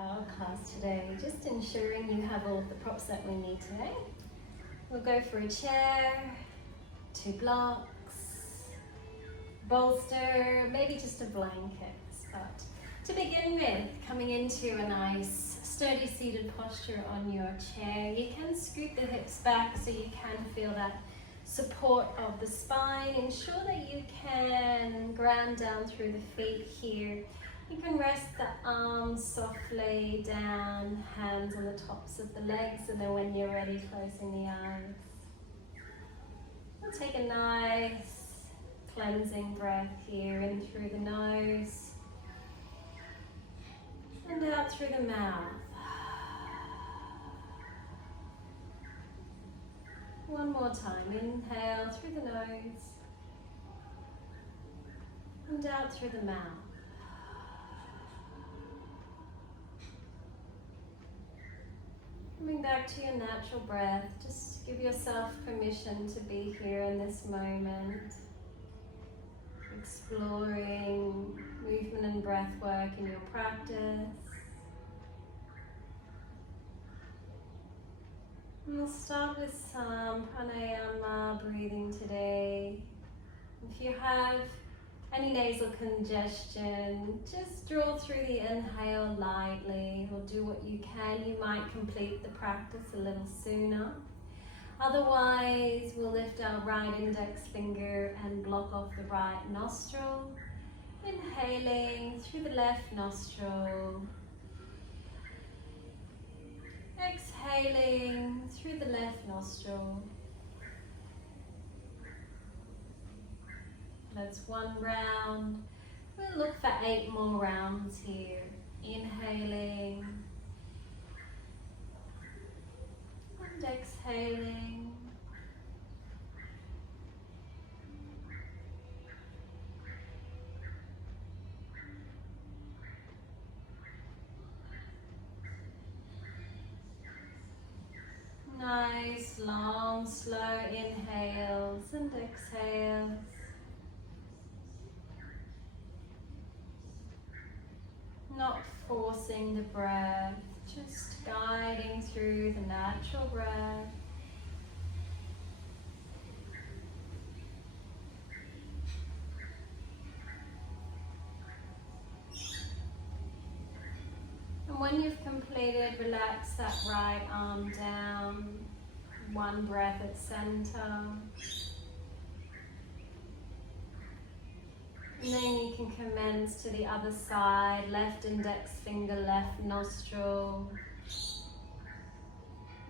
our class today, just ensuring you have all of the props that we need today. We'll go for a chair, 2 blocks, bolster, maybe just a blanket. But to begin with, coming into a nice sturdy seated posture on your chair, you can scoot the hips back so you can feel that support of the spine. Ensure that you can ground down through the feet here. You can rest the arms softly down, hands on the tops of the legs, and then when you're ready, closing the eyes. We'll take a nice cleansing breath here, in through the nose and out through the mouth. One more time, inhale through the nose and out through the mouth. Coming back to your natural breath, just give yourself permission to be here in this moment, exploring movement and breath work in your practice. And we'll start with some pranayama breathing today. If you have any nasal congestion, just draw through the inhale lightly, or do what you can. You might complete the practice a little sooner. Otherwise, we'll lift our right index finger and block off the right nostril. Inhaling through the left nostril. Exhaling through the left nostril. That's 1 round. We'll look for 8 more rounds here. Inhaling and exhaling. Nice, long, slow inhales and exhales. Not forcing the breath, just guiding through the natural breath. And when you've completed, relax that right arm down, 1 breath at center. And then you can commence to the other side, left index finger, left nostril.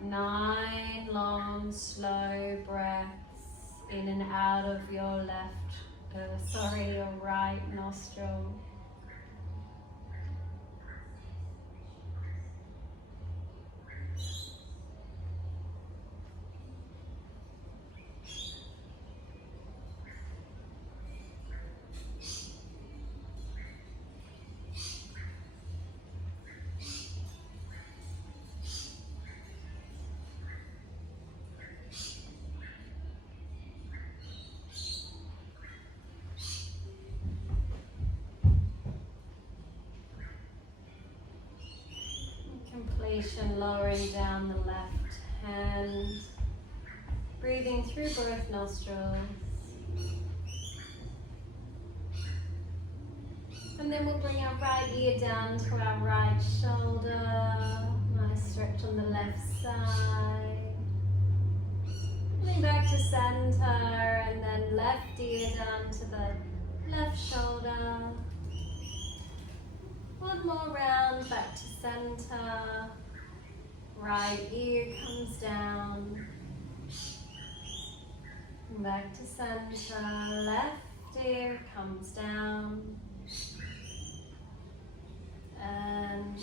9 long, slow breaths in and out of your your right nostril. Lowering down the left hand, breathing through both nostrils. And then we'll bring our right ear down to our right shoulder. Nice stretch on the left side. Coming back to center, and then left ear down to the left shoulder. 1 more round, back to center. Right ear comes down, back to center, left ear comes down, and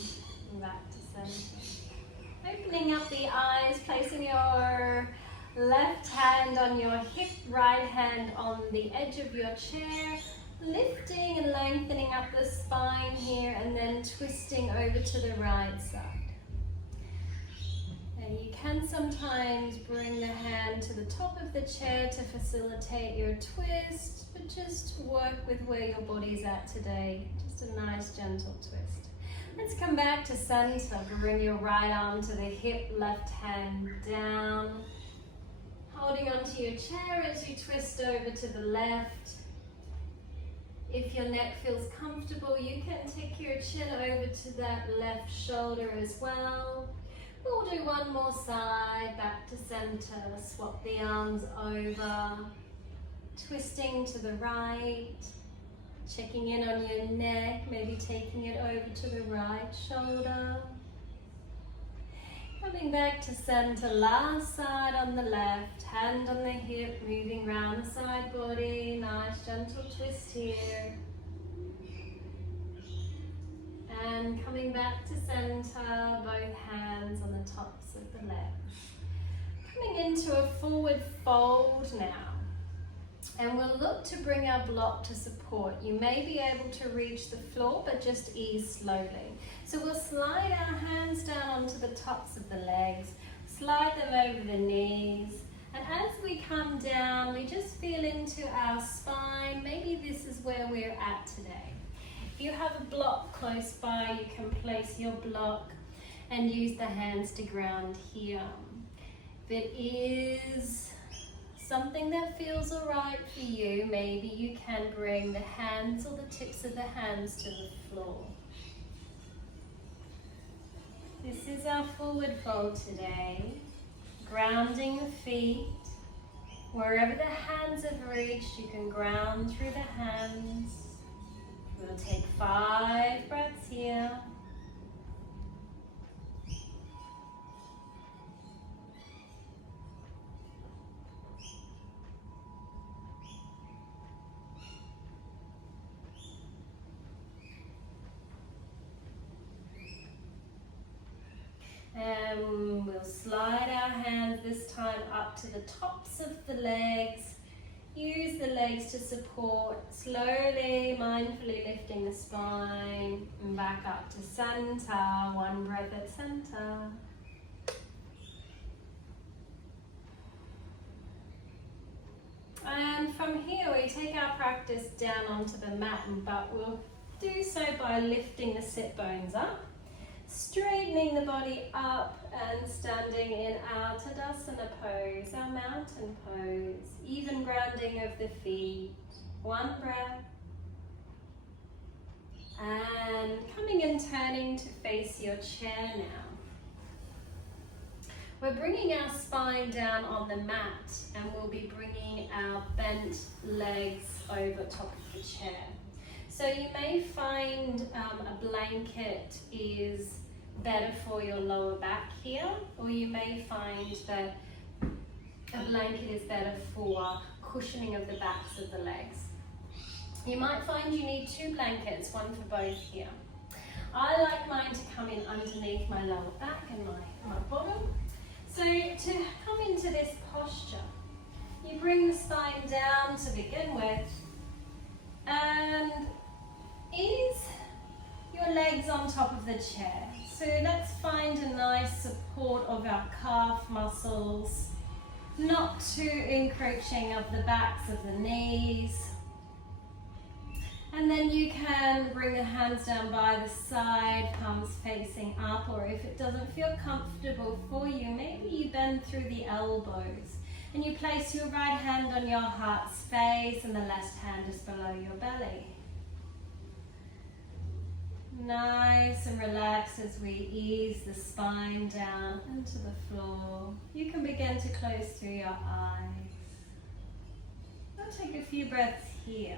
back to center. Opening up the eyes, placing your left hand on your hip, right hand on the edge of your chair, lifting and lengthening up the spine here, and then twisting over to the right side. You can sometimes bring the hand to the top of the chair to facilitate your twist, but just work with where your body's at today. Just a nice gentle twist. Let's come back to center. Bring your right arm to the hip, left hand down. Holding onto your chair as you twist over to the left. If your neck feels comfortable, you can take your chin over to that left shoulder as well. We'll do one more side, back to center. Swap the arms over. Twisting to the right. Checking in on your neck, maybe taking it over to the right shoulder. Coming back to center, last side on the left, hand on the hip, moving round the side body, nice gentle twist here. And coming back to center, both hands on the tops of the legs. Coming into a forward fold now. And we'll look to bring our block to support. You may be able to reach the floor, but just ease slowly. So we'll slide our hands down onto the tops of the legs, slide them over the knees, and as we come down, we just feel into our spine. Maybe this is where we're at today. If you have a block close by, you can place your block and use the hands to ground here. If it is something that feels alright for you, maybe you can bring the hands or the tips of the hands to the floor. This is our forward fold today. Grounding the feet. Wherever the hands have reached, you can ground through the hands. We'll take 5 breaths here. And we'll slide our hands this time up to the tops of the legs. Use the legs to support, slowly, mindfully lifting the spine and back up to center. One breath at center. And from here we take our practice down onto the mat, but we'll do so by lifting the sit bones up. Straightening the body up and standing in our Tadasana pose, our mountain pose. Even grounding of the feet. One breath. And coming and turning to face your chair now. We're bringing our spine down on the mat and we'll be bringing our bent legs over top of the chair. So you may find a blanket is better for your lower back here, or you may find that a blanket is better for cushioning of the backs of the legs. You might find you need 2 blankets, one for both here. I like mine to come in underneath my lower back and my bottom. So to come into this posture, you bring the spine down to begin with and ease your legs on top of the chair. So let's find a nice support of our calf muscles, not too encroaching of the backs of the knees. And then you can bring the hands down by the side, palms facing up, or if it doesn't feel comfortable for you, maybe you bend through the elbows and you place your right hand on your heart space and the left hand just below your belly. Nice and relaxed as we ease the spine down into the floor. You can begin to close through your eyes. I'll take a few breaths here.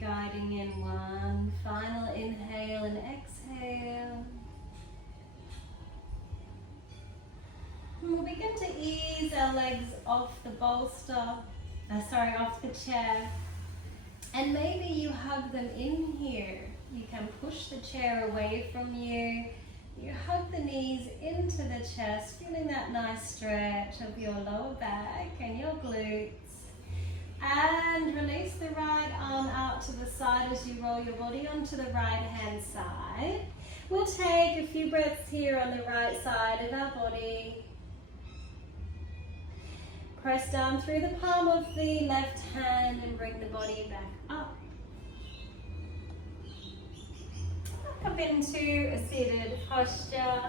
Guiding in one final inhale and exhale. And we'll begin to ease our legs off the bolster, off the chair. And maybe you hug them in here You can push the chair away from you. You hug the knees into the chest, feeling that nice stretch of your lower back and your glutes. And release the right arm out to the side as you roll your body onto the right hand side. We'll take a few breaths here on the right side of our body. Press down through the palm of the left hand and bring the body back up. Back up into a seated posture.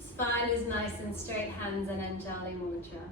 Spine is nice and straight, hands in Anjali Mudra.